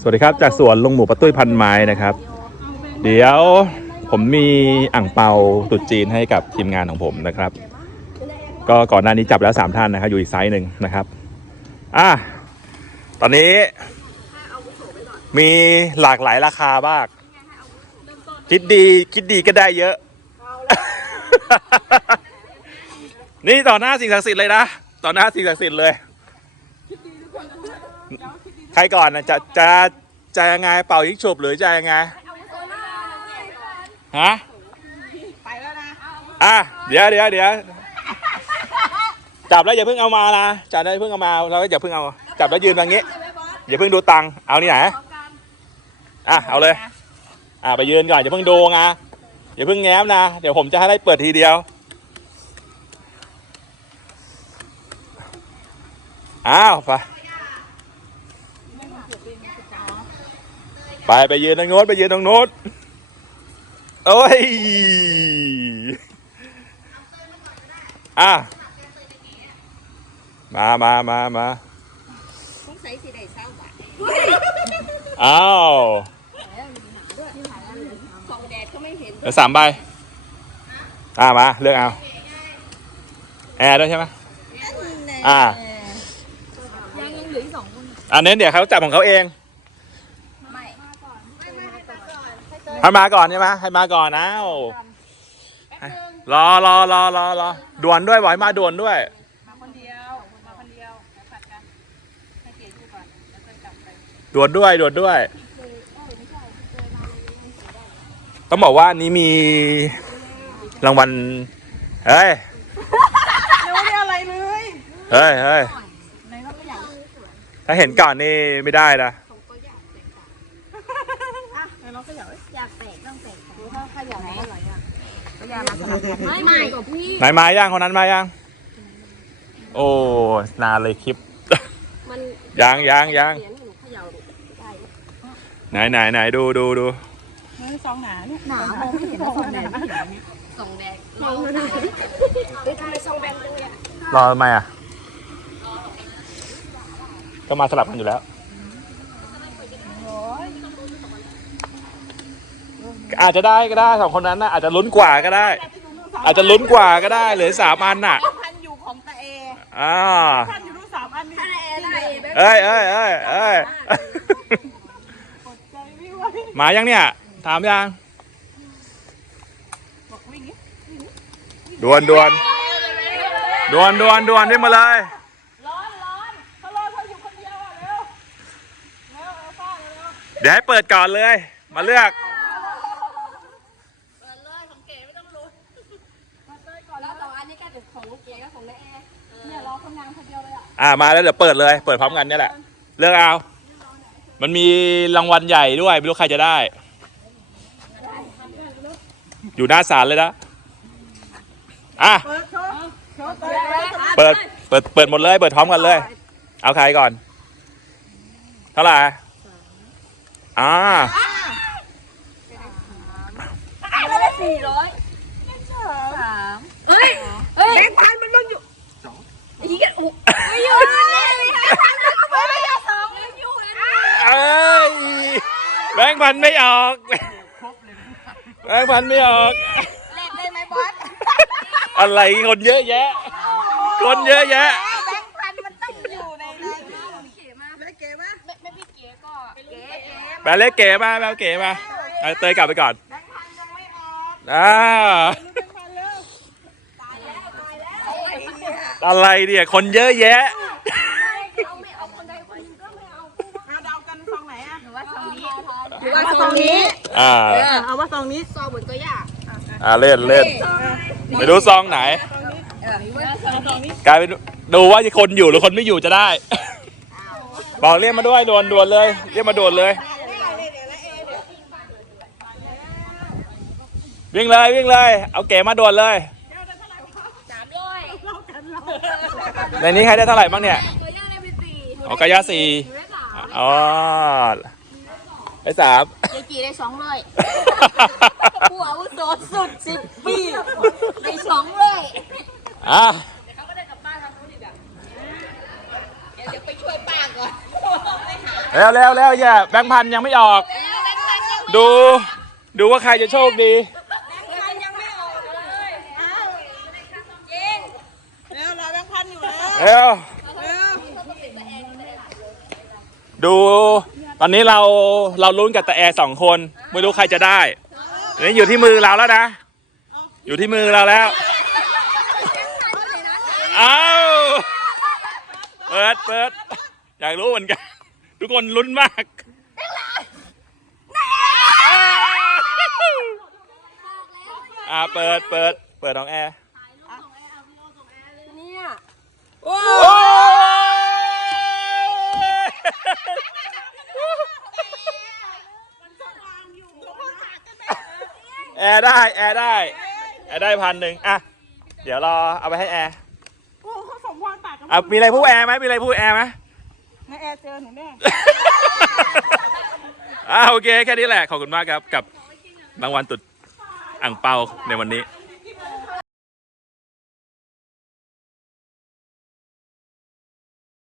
สวัสดีครับจากสวนลงหมูปะตุ้ยพันไม้นะครับ เดี๋ยวผมมีอ่างเปาตุดจีนให้กับทีมงานของผมนะครับ ก็ก่อนหน้านี้จับแล้ว 3 ท่านนะครับ อยู่อีกไซส์หนึ่งนะครับอะตอนนี้ มีหลากหลายราคาบ้างคิดดีคิดดีก็ได้เยอะ นี่ต่อหน้าสิ่งศักดิ์สิทธิ์เลยนะ ต่อหน้าสิ่งศักดิ์สิทธิ์เลย ใครก่อนนะจะจะจะยังไงเป่ายิงฉุบหรือจะยังไงฮะไปแล้วนะอะเดี๋ยวเดี๋ยวเดี๋ยวจับแล้วอย่าเพิ่งเอามานะจับแล้วอย่าเพิ่งเอามาแล้วก็อย่าเพิ่งเอา จับแล้วยืนแบบนี้อย่าเพิ่งดูตังค์เอานี่ไหนอะเอาเลย อะไปยืนก่อนอย่าเพิ่งดูนะอย่าเพิ่งแง้มนะเดี๋ยวผมจะให้ได้เปิดทีเดียวอ้าวไป ไปไปยืนตรงโน้นไปยืนตรงโน้นโอ้ยอะมามามามาต้องใส่สีใดเศร้าบาทอ้าวของแดดก็ไม่เห็นเหลือสามใบอ่ามาเลือกเอาแอร์ด้วยใช่ไหมอ่ายังยังเหลืออีกสองคนอันนี้เดี๋ยวเขาจับของเขาเอง ไม่ ให้มาก่อนใช่ไหมให้มาก่อนนะโอ้รอรอรอรอรอด่วนด้วยบอยมาด่วนด้วย มาคนเดียวมาคนเดียวเดี๋ยวผัดกันให้เกียรติดูก่อนแล้วค่อยกลับไปด่วนด้วยด่วนด้วย ต้องบอกว่านี้มีรางวัลเฮ้ยยังไม่ได้อะไรเลยเฮ้ยเฮ้ยในรถก็อยากถ้าเห็นก่อนนี่ไม่ได้นะ ในรถก็อยากอยากแตกต้องแตกดูถ้าขยันอะไรอะก็อยากมาสมัคร ไม่ไม่กับพี่ไหนมาย่างคนนั้นมาย่าง โอ้นานเลยคลิปมันยังยังยังไหนไหนไหนดูดูดูมันซองหนาเนี่ยหนามองไม่เห็นซองแดงไม่เห็นซองแดงลองดูเฮ้ยทำไมซองแดงเลยอะรอทำไมอะก็มาสลับกันอยู่แล้ว อาจจะได้ก็ได้สองคนนั้นนะอาจจะลุ้นกว่าก็ได้ อาจจะลุ้นกว่าก็ได้เหลือสามอันน่ะพันอยู่ของตาเออ่าพันอยู่รูปสามอันนี้ตาเอได้เอ้ยเอ้ยเอ้ยเอ้ยใจไม่ไหวมายังเนี่ย ถามยังบอกวิ่งนี้ดวนดวนดวนดวนดวนวิ่งมาเลยร้อนร้อนเขารอเธออยู่คนเดียวอะเร็วเร็วเอลซ่าเร็วเดี๋ยวให้เปิดก่อนเลย มาเลือก เปิดเลยของเก๋ไม่ต้องลุ้นมาเต้ยก่อนแล้วสองอันนี้ก็ เป็นของลูกเก๋กับของนายแอร์เนี่ยรอคนงานคนเดียวเลยอะอ่ามาแล้วเดี๋ยวเปิดเลย เปิดพร้อมกันเนี่ยแหละ เลือกเอา มันมีรางวัลใหญ่ด้วยไม่รู้ใครจะได้ อยู่หน้าศาลเลยนะ อะ เปิดโชว์โชว์เปิดเปิดเปิด เปิดหมดเลย เปิดพร้อมกันเลย เอาใครก่อน เท่าไหร่ อ่าอะไรได้สี่ร้อยสามเฮ้ยเฮ้ยแบงค์พันมันต้องอยู่สองอีกอะไม่อยู่เลยแบงค์พันมันไม่ได้สองมันอยู่นะ เอ้ย แบงค์พันไม่ออกแบงค์พันไม่ออก เล่นได้ไหมบอสอะไรคนเยอะแยะ คนเยอะแยะ แบงค์พันมันต้องอยู่ในนั้นเก๋มากไม่เก๋มากไม่ไม่พี่เก๋ก็เก๋เก๋แปลเล็กเก๋มาแปลเก๋มาเอาเตยกลับไปก่อนแบงค์พันยังไม่ออกอ่าแบงค์พันเร็วตายแล้วตายแล้ว อะไรเนี่ยคนเยอะแยะ หนอะหรือว่าซองนี้หรือว่าซองนี้อ่าเอาว่าซองนี้ซองเหมือนตัวอย่างอ่าเล่นเล่นไปดูซองไหนเออว่าซองซองนี้กลายเป็นดูว่าจะคนอยู่หรือคนไม่อยู่จะได้ บอกเรียกมาด้วยด่วนด่วนเลย เรียกมาด่วนเลยวิ่งเลยวิ่งเลย เอาเก๋มาด่วนเลยสามร้อยในนี้ใครได้เท่าไหร่บ้างเนี่ยตัวอย่างได้เป็นสี่อ๋อกายาสี่ได้สามอ๋อ ได้สามเจกี่ได้สองร้อยผู้อาวุโสสุดสิบปีได้สองร้อยอะเดี๋ยวเขาก็ได้กลับบ้านทำนู้นอีกอะเดี๋ยวเดี๋ยวไปช่วยป้าก่อนเเร็วเร็วเร็วอย่าแบงค์พันยังไม่ออก ดู ดูว่าใครจะโชคดียังไม่ออกเลยอ้าวเย้เร็วรอแบงค์พันอยู่แล้วเร็วเร็วดู ตอนนี้เราเราลุ้นกับตาแอร์สองคน ไม่รู้ใครจะได้อันนี้อยู่ที่มือเราแล้วนะ อยู่ที่มือเราแล้วเอาเปิดเปิดอยากรู้เหมือนกัน ทุกคนลุ้นมากอ่าเปิดเปิดเปิดน้องแอร์เนี่ยโอ้ โอ้ย แอร์ได้ แอร์ได้ แอร์ได้พันหนึ่งอะ เดี๋ยวรอเอาไปให้แอร์โหเขาสมพรปากกับอะมีอะไรพูดแอร์ไหมมีอะไรพูดแอร์ไหมนายแอร์เจอหนูแน่อ่าโอเค แค่นี้แหละ ขอบคุณมากครับ กับรางวัลตุดอ่างเปาในวันนี้